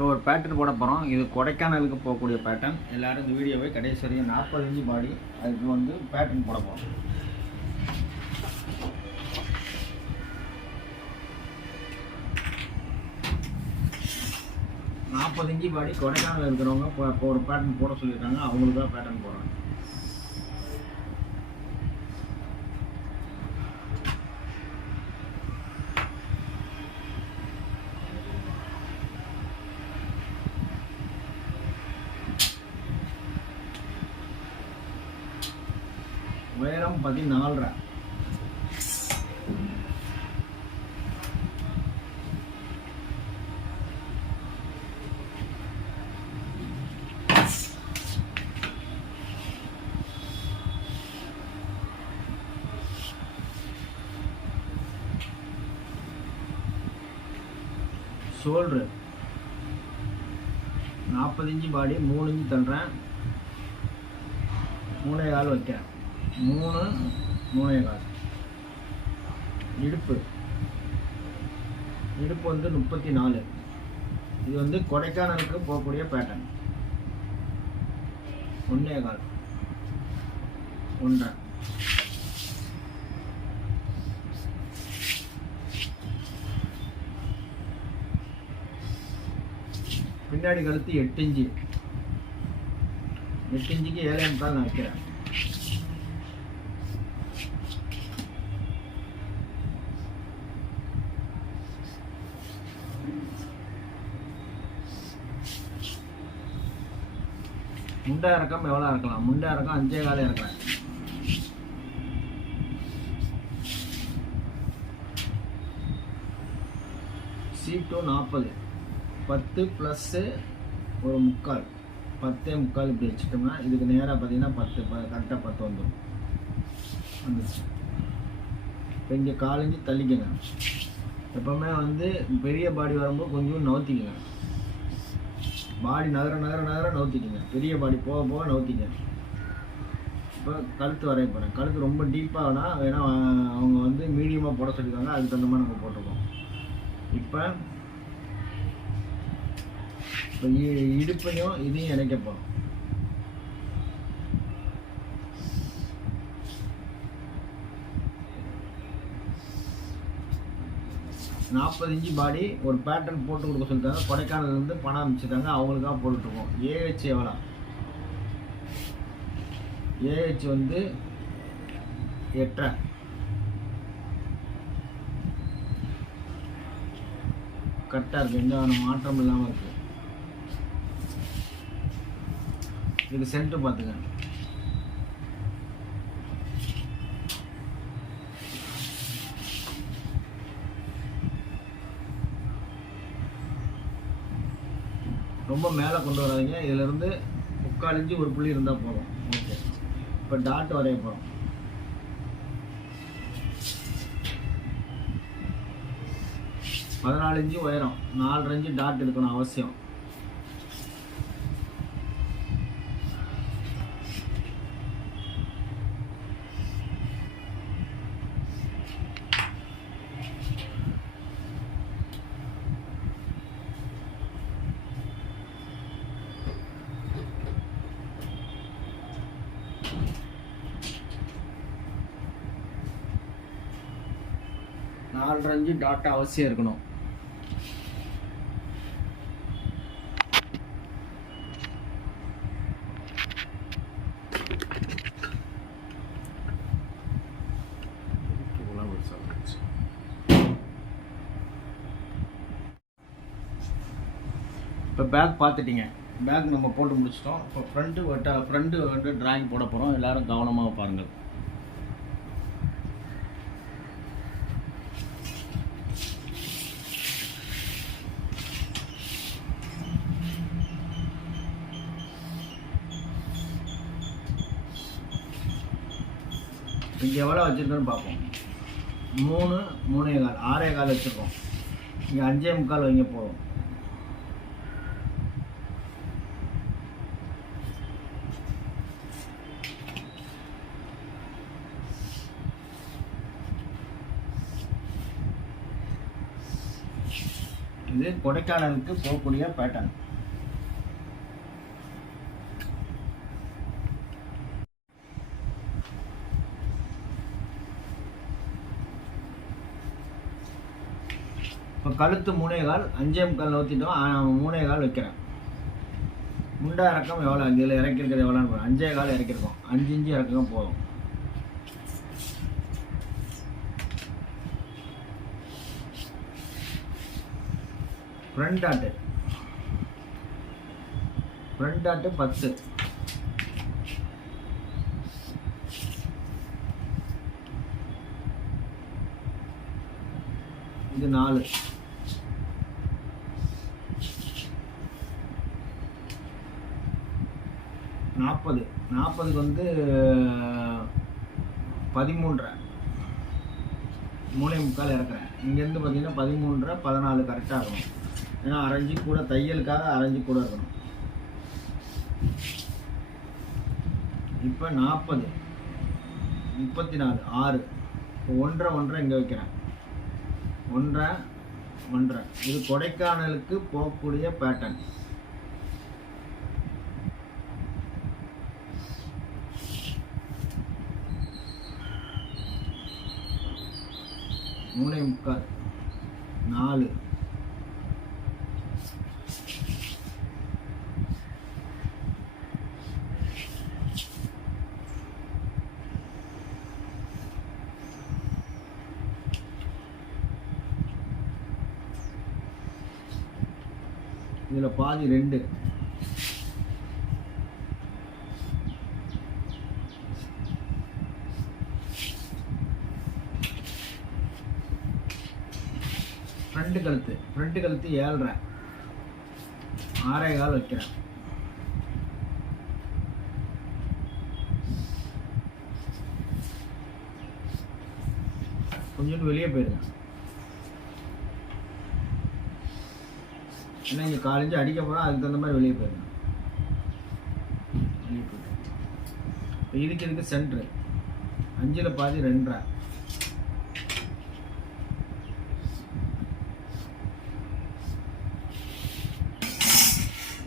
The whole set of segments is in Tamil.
இப்போ ஒரு பேட்டர்ன் போட போகிறோம். இது கொடைக்கானலுக்கு போகக்கூடிய பேட்டர்ன். எல்லோரும் இந்த வீடியோவை கடைசி வரையும் 40 இன்ச்சு பாடி அதுக்கு வந்து பேட்டர்ன் போட போகிறோம். நாற்பது இன்ச்சு பாடி கொடைக்கானல் இருக்கிறவங்க இப்போ ஒரு பேட்டர்ன் போட சொல்லியிருக்காங்க. அவங்களுக்கு தான் பேட்டர்ன் போடுறாங்க. உயரம் 14.5. ஷோல்டரு 40 இன்ச்சு பாடி 3 இன்ச்சு தள்ளுறேன். 3.25 வைக்கிறேன். 3 3.25. இடுப்பு வந்து 34. இது வந்து கொடைக்கானலுக்கு போகக்கூடிய பேட்டர்ன். 1.25 1.5. பின்னாடி கழுத்து 8 இன்ச்சு. 8 இன்ச்சுக்கு 7.25 நான் வைக்கிறேன். முண்டை இறக்கம் எவ்வளோ இருக்கலாம்? முண்டை இறக்கம் 5.25 இறக்கலாம். C2 40. 10 + 1/4. 10.25 இப்படி வச்சுட்டோம்னா இதுக்கு நேராக பார்த்தீங்கன்னா 10 கரெக்டாக 10 வந்துடும். வந்துச்சு. இப்போ இங்கே 4 இன்ச்சு தள்ளிக்கங்க. எப்போவுமே வந்து பெரிய பாடி வரும்போது கொஞ்சம் நவுத்திக்கங்க. பாடி நகர நவுத்திக்கங்க. பெரிய பாடி போக போக நவுத்திங்க. இப்போ கழுத்து வரைய போகிறேன். கழுத்து ரொம்ப டீப்பாகனா வேணா அவங்க வந்து மீடியமாக போட சொல்லியிருக்காங்க. அதுக்கு தகுந்த மாதிரி நம்ம போட்டிருக்கோம். இப்போ இடுப்பையும் இதையும் இணைக்க போகிறோம். நாற்பது இன்ச்சு பாடி ஒரு பேட்டர்ன் போட்டு கொடுக்க சொல்லிட்டாங்க. கொடைக்கானல்லேருந்து பணம் அனுப்பிச்சிட்டாங்க. அவங்களுக்காக போட்டுருக்கோம். ஏஹெச் எவ்வளோ? ஏஹெச் வந்து 8.5. கரெக்டாக இருக்குது. எந்த மாற்றம் இல்லாமல் இருக்குது. இது சென்டர் பார்த்துங்க. ரொம்ப மேலே கொண்டு வராதிங்க. இதிலேருந்து 3/4 இன்ச்சு ஒரு புள்ளி இருந்தால் போதும். ஓகே. இப்போ டாட் வரைய போகிறோம். பதினாலு இன்ச்சு உயரம். 4.5 இன்ச்சு டாட் இருக்கணும் அவசியம். நாலரை இன்ச்சு டாட் அவசியம் இருக்கணும். இப்போ பேக் பார்த்துட்டிங்க. பேக் நம்ம போட்டு முடிச்சிட்டோம். இப்போ ஃப்ரண்ட்டு வந்து டிராயிங் போட போகிறோம். எல்லோரும் கவனமாக பாருங்கள். இங்கே எவ்வளோ வச்சுருக்கோன்னு பார்ப்போம். 3 3.25 6.25 வச்சுருக்கோம். இங்கே 5.25 வைங்க போதும். இது கொடைக்கானலுக்கு போகக்கூடிய பேட்டர்ன். இப்போ கழுத்து 3.25, 5.25 ஊற்றிட்டோம். 3.25 வைக்கிறேன். முண்டா இறக்கம் எவ்வளோ, இதில் இறக்கிருக்கிறது எவ்வளோன்னு போகிறோம். 5.25 இறக்கிருக்கோம். 5 இன்ச்சு இறக்கம் போதும். ஃப்ரண்ட் டாட்டு 10, இது 4, 40, 40க்கு வந்து 13.5, 3.25 இறக்குறேன். இங்கேருந்து பார்த்தீங்கன்னா 13.5, 14 கரெக்டாக இருக்கணும். ஏன்னா அரைஞ்சி கூட, தையலுக்காக அரைஞ்சி கூட இருக்கணும். இப்போ 40, 34, 6, 1.5 இங்கே வைக்கிறேன். 1.5 இது கொடைக்கானலுக்கு போகக்கூடிய பேட்டர்ன். மூணே முக்கால், 4, இதில் பாதி 2, ஃப்ரண்ட் கழுத்து 7.5, 6.25 வைக்கிறேன். கொஞ்சம் வெளியே போயிருங்க. ஏன்னா இங்கே காலேஜ் அடிக்க போனால் அதுக்கு தகுந்த மாதிரி வெளியே போயிருங்க. வெளியே போயிட்டு இப்போ இதுக்கு சென்ட்ரு 5ல் பாதி 2.5.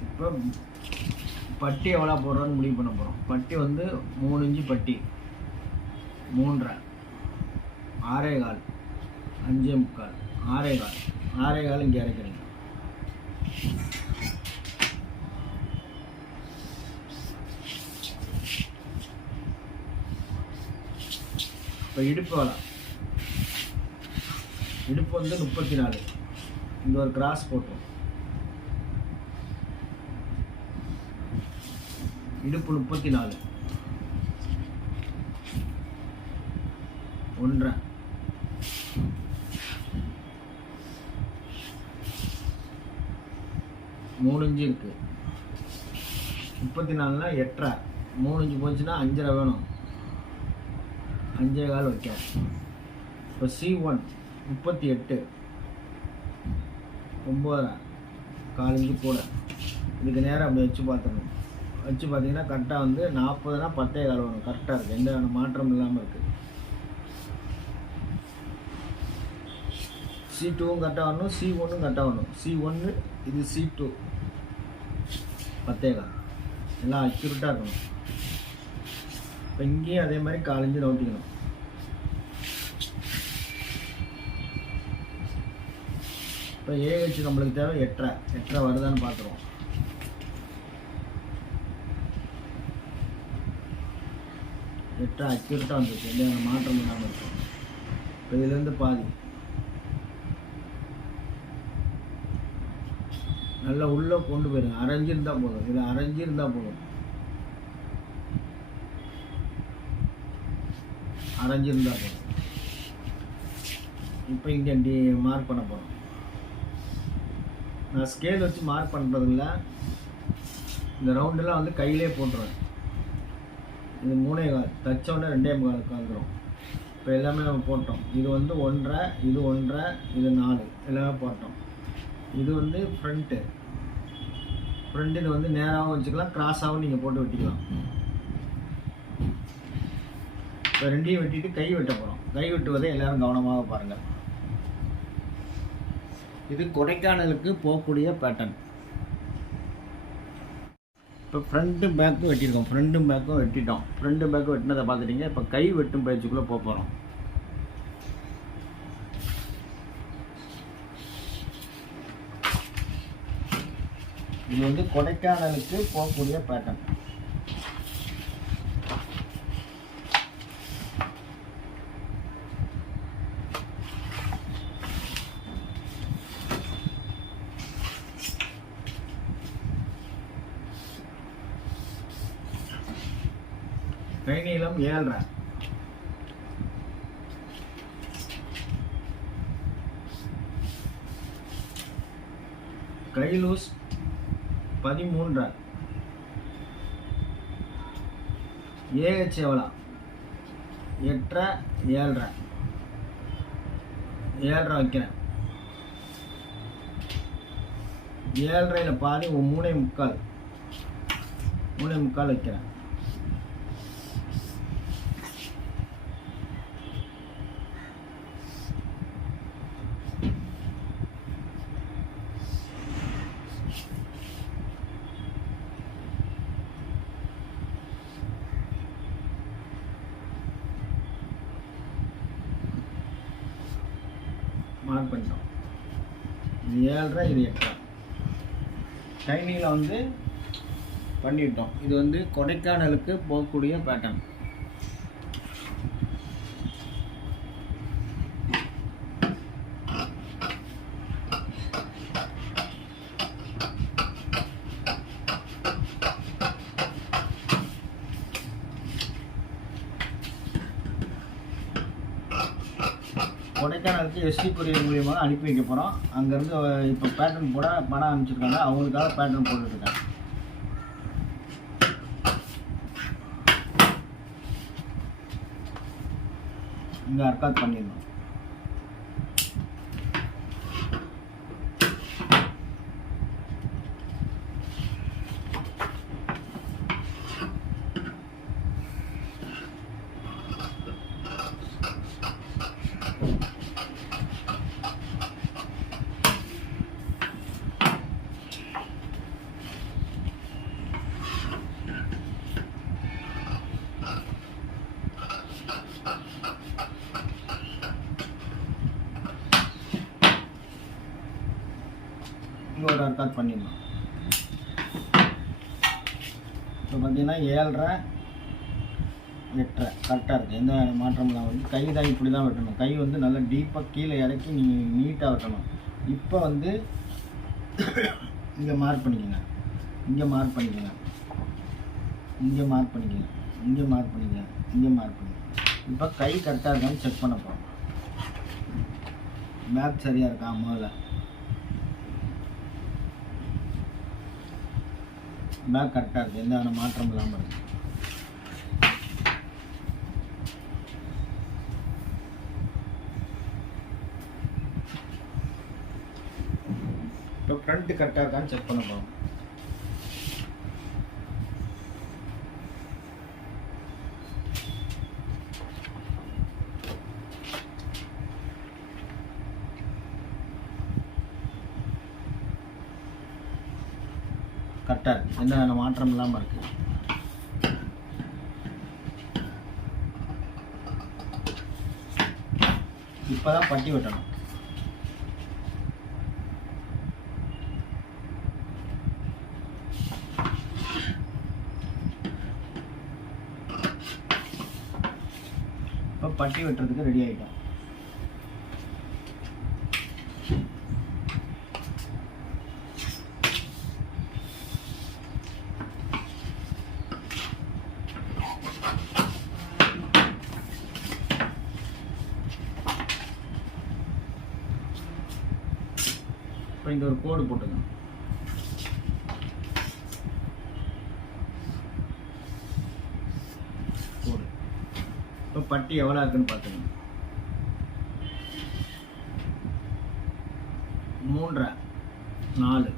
இப்போ பட்டி எவ்வளோ போடுறோன்னு முடிவு பண்ண போகிறோம். பட்டி வந்து 3 இன்ச்சு பட்டி, 3.5, 6.25, 5.25, 6.25 இங்கே இறக்கிறீங்க. இப்போ இடுப்பு வளம், இடுப்பு வந்து 34, இங்கே ஒரு கிராஸ் போட்டோம். இடுப்பு 34, 1.5, 3 இன்ச்சு இருக்கு. 34னா 8.5, 3 இன்ச்சு போச்சுன்னா 5.5 வேணும். 5.25 வைக்க. இப்போ C1 38, 9.5, 4 இன்ச்சு கூட. இதுக்கு நேரம் அப்படி வச்சு பார்த்துக்கணும். வச்சு பார்த்தீங்கன்னா கரெக்டாக வந்து 40னா 10.25 வரும். கரெக்டாக இருக்குது, எந்த மாற்றம் இல்லாமல் இருக்குது. C2வும் கரெக்டாக வரணும், C1ம் கரெக்டாக வரணும். C1 இது C2 10.25 எல்லாம் அக்யூரேட்டாக இருக்கணும். இப்போ இங்கேயும் அதே மாதிரி 4 இன்ச்சு நோட்டிக்கணும். இப்போ AH நம்மளுக்கு தேவை 8.5 வருதான்னு பார்த்துருவோம். 8 அக்யூரேட்டாக வந்துருக்கு, எந்த மாற்றம் இல்லாமல் இருக்கும். இப்போ இதுலேருந்து பாதி நல்லா உள்ளே கொண்டு போயிருங்க. அரைஞ்சிருந்தால் போதும், இதில் அரைஞ்சிருந்தால் போதும். இப்போ இங்கே மார்க் பண்ண போகிறோம். நான் ஸ்கேல் வச்சு மார்க் பண்ணுறதில்ல, இந்த ரவுண்டெல்லாம் வந்து கையிலே போட்டுருவேன். இது 3.25 தச்சோடனே 2.25 வந்துடும். இப்போ எல்லாமே நம்ம போட்டோம். இது வந்து 1.5, இது 1.5, இது 4 எல்லாமே போட்டோம். இது வந்து ஃப்ரண்ட்டு இது வந்து நேராகவும் வச்சுக்கலாம், கிராஸாகவும் நீங்கள் போட்டு வெட்டிக்கலாம். இப்போ 2ஐயும் வெட்டிட்டு கை வெட்ட போகிறோம். கை வெட்டுவதை எல்லோரும் கவனமாக பாருங்கள். இது கொடைக்கானலுக்கு போகக்கூடிய பேட்டர்ன். இப்போ ஃப்ரண்ட்டும் பேக்கும் வெட்டியிருக்கோம். ஃப்ரண்ட்டும் பேக்கும் வெட்டிட்டோம். ஃப்ரண்ட்டு பேக்கும் வெட்டினதை பார்த்துட்டீங்க. இப்போ கை வெட்டும் பயிற்சிக்குள்ளே போக போகிறோம். இது வந்து கொடைக்கானலுக்கு போகக்கூடிய பேட்டர்ன். கை நீளம் 7.5. கை லூஸ் 13.5. ஏஹெச் எவ்வளோ? 8.5 7.5 7.5 வைக்கிறேன். 7.5ல் பாதி 3.25 வைக்கிறேன். மார்க் பண்ணிட்டோம். இது 7.5 இது 8.5. டைனிங்கில் வந்து பண்ணிட்டோம். இது வந்து கொடைக்கானலுக்கு போகக்கூடிய பேட்டர்ன். கொடைக்கானலுக்கு எஸ்டி கொரியர் மூலியமாக அனுப்பி வைக்க போகிறோம். அங்கேருந்து இப்போ பேட்டர்ன் போட பணம் அனுப்பிச்சிருக்காங்க. அவங்களுக்காக பேட்டர்ன் போட்டுட்ருக்கேன். இங்கே அர்க்காத் பண்ணிடணும். ஒரு அர்க்காத் பண்ணிடலாம். இப்போ பார்த்தீங்கன்னா 7.5 8.5 கரெக்டாக இருக்குது. எந்த மாற்றம்லாம் வந்து கை தான் இப்படி தான் வெட்டணும். கை வந்து நல்லா டீப்பாக கீழே இறக்கி நீங்கள் நீட்டாக வெட்டணும். இப்போ வந்து இங்கே மார்க் பண்ணிக்கோங்க, இங்கே மார்க் பண்ணிக்கோங்க, இங்கே மார்க் பண்ணிக்கோங்க, இங்கே மார்க் பண்ணிக்கோங்க, இங்கே மார்க் பண்ணிக்கோங்க. இப்போ கை கரெக்டாக இருக்கான்னு செக் பண்ண போகிறோம். பேக் சரியாக இருக்கா? முதல்ல பேக் கரெக்டாக இருக்குது. எந்த மாற்றம் இல்லாமல் இருக்குது. இப்போ ஃப்ரண்ட்டு கரெக்டாக இருக்கான்னு செக் பண்ண போகிறோம். கரெக்டாக இருக்குது. எந்த மாற்றம் இல்லாமல் இருக்குது. இப்போ தான் பட்டி வெட்டணும். இப்போ பட்டி வெட்டுறதுக்கு ரெடி ஆகிட்டோம். இப்போ இங்கே ஒரு கோடு போட்டுக்கணும். கோடு இப்போ பட்டி எவ்வளோ இருக்குன்னு பார்த்துக்கணும். 3.5 4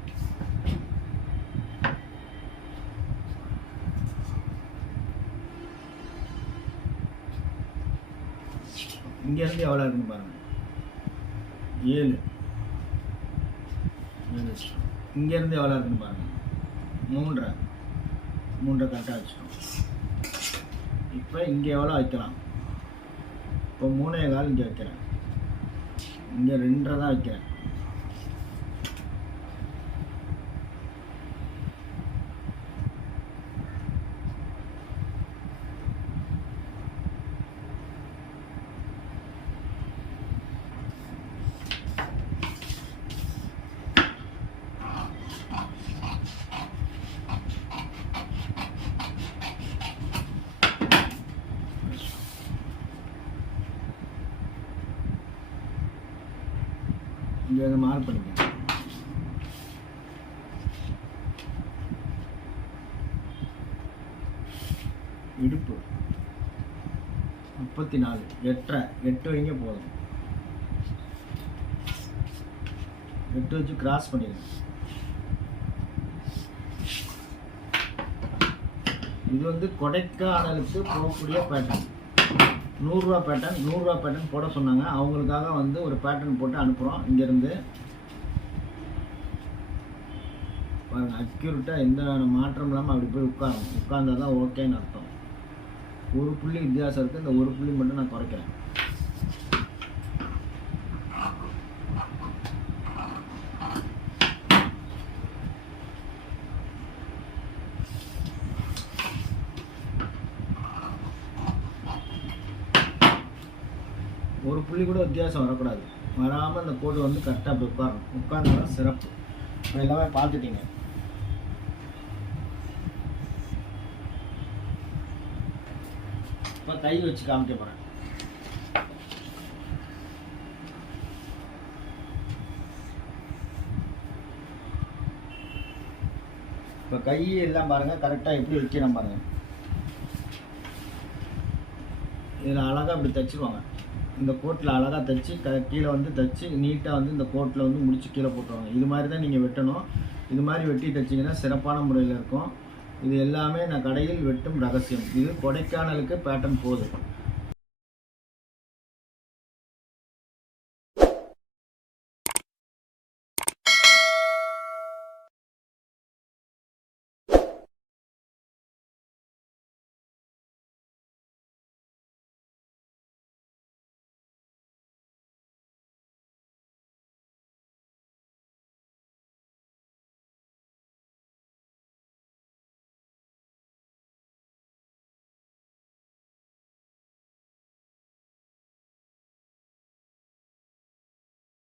இங்கேருந்து எவ்வளோ இருக்குன்னு பாருங்கள். 7 இங்கேருந்து எவ்வளோ இருக்குன்னு பாருங்கள், 3.5 கரெக்டாக வச்சுக்கோம். இப்போ இங்கே எவ்வளோ வைக்கலாம், இப்போ 3.25 இங்கே வைக்கிறேன், இங்கே 2.5 தான் வைக்கிறேன். இங்கே வந்து மார்க் பண்ணிக்கலாம். இடுப்பு 34, 8 வைங்க போதும். 8 வச்சு கிராஸ் பண்ணிடுங்க. இது வந்து கொடைக்கானலுக்கு போகக்கூடிய பேட்டர்ன், 100 ரூபா பேட்டர்ன் போட சொன்னாங்க. அவங்களுக்காக வந்து ஒரு பேட்டர்ன் போட்டு அனுப்புகிறோம். இங்கேருந்து பாருங்கள், அக்யூரேட்டாக எந்த மாற்றம் இல்லாமல் அப்படி போய் உட்கார்ந்தால் தான் ஓகேன்னு அர்த்தம். ஒரு புள்ளி வித்தியாசம் இருக்குது, இந்த ஒரு புள்ளி மட்டும் நான் குறைக்கிறேன். ஒரு புள்ளி கூட வித்தியாசம் வரக்கூடாது. வராமல் இந்த கோடு வந்து கரெக்டாக அப்படி உட்கார்ந்தாலும் சிறப்பு. இப்போ எல்லாமே பார்த்துட்டீங்க. இப்போ கை வச்சு காமிக்க போகிறேன். இப்போ கை எல்லாம் பாருங்கள், கரெக்டாக எப்படி வைக்கிறேன் பாருங்கள். இதில் அழகாக அப்படி தைச்சிருவாங்க. இந்த கோட்டில் அழகாக தைச்சி கீழே வந்து தைச்சி நீட்டாக வந்து இந்த கோட்டில் வந்து முடிச்சு கீழே போட்டுருவாங்க. இது மாதிரி தான் நீங்கள் வெட்டணும். இது மாதிரி வெட்டி தைச்சிங்கன்னா சிறப்பான முறையில் இருக்கும். இது எல்லாமே நான் கடையில் வெட்டும் ரகசியம். இது கொடைக்கானலுக்கு பேட்டர்ன் போகுது.